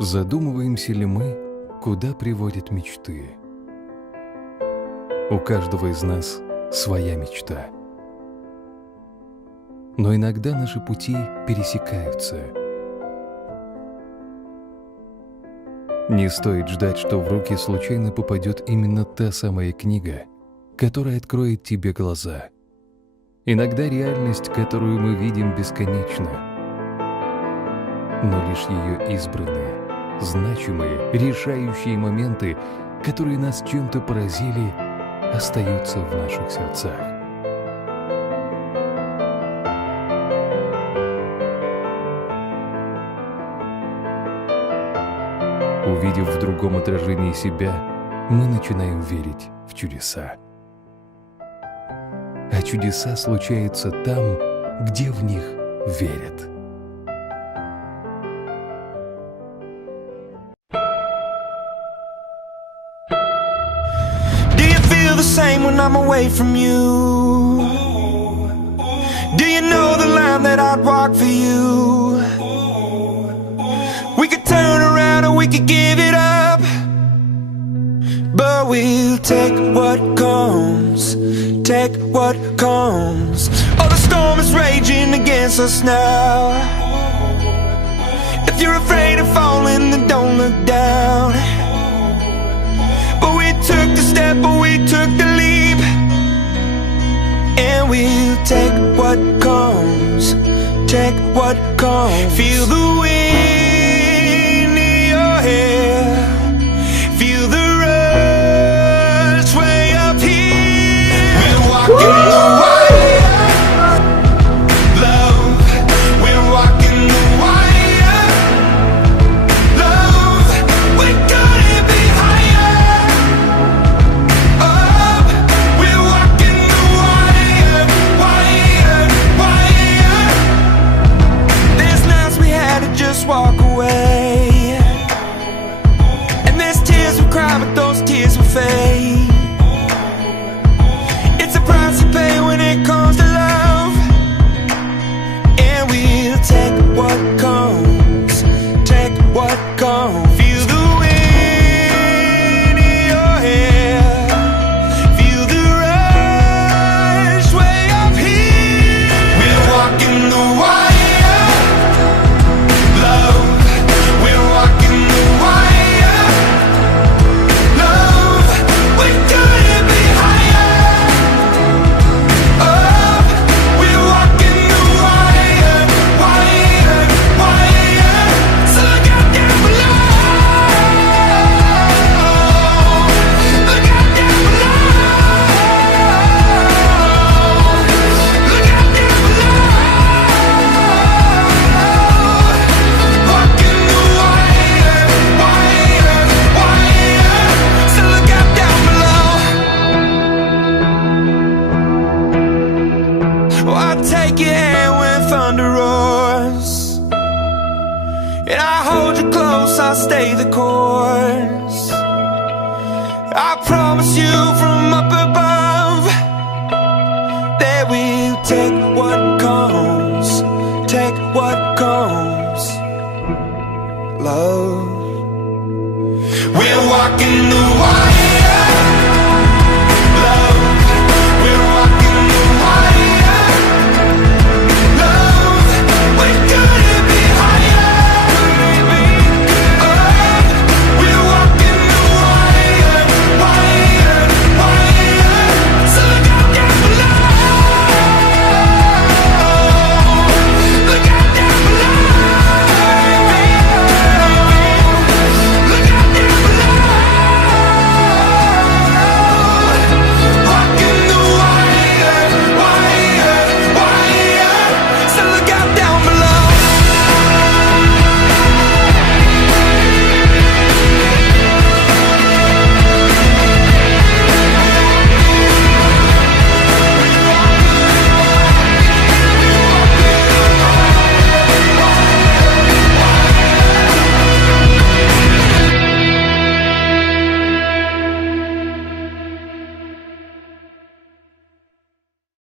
Задумываемся ли мы, куда приводят мечты? У каждого из нас своя мечта. Но иногда наши пути пересекаются. Не стоит ждать, что в руки случайно попадет именно та самая книга, которая откроет тебе глаза. Иногда реальность, которую мы видим, бесконечна, но лишь ее избранные, значимые, решающие моменты, которые нас чем-то поразили, остаются в наших сердцах. Увидев в другом отражении себя, мы начинаем верить в чудеса. А чудеса случаются там, где в них верят. The same when I'm away from you. Do you know the line that I'd walk for you? We could turn around or we could give it up, but we'll take what comes, take what comes. Oh, the storm is raging against us now. If you're afraid of falling, then don't look down. But we took the step, but we took the leap, and we'll take what comes, take what comes. Feel the wind in your hair, feel the rush way up here. We're walking the wire, love. We're walking the wire, love. We're gonna be higher. Up, we're walking the wire, wire, wire. There's nights we had to just walk away, and there's tears we cry, but those tears will fade. It's a price you pay when it comes to love, and we'll take what comes, take what comes. Feel the wind in your hair, feel the rush way up here. We're walking the wire, love. We're walking the wire, love. We're gonna be higher. Up, we're walking the wire, wire, wire. So look out down below. Look out down below. Look out down below. Walking the wire, wire, wire. So look out down below. Oh, I'll take your hand when thunder roars, and I hold you close, I'll stay the course. I promise you from up above that we'll take what comes, take what comes, love. We're walking the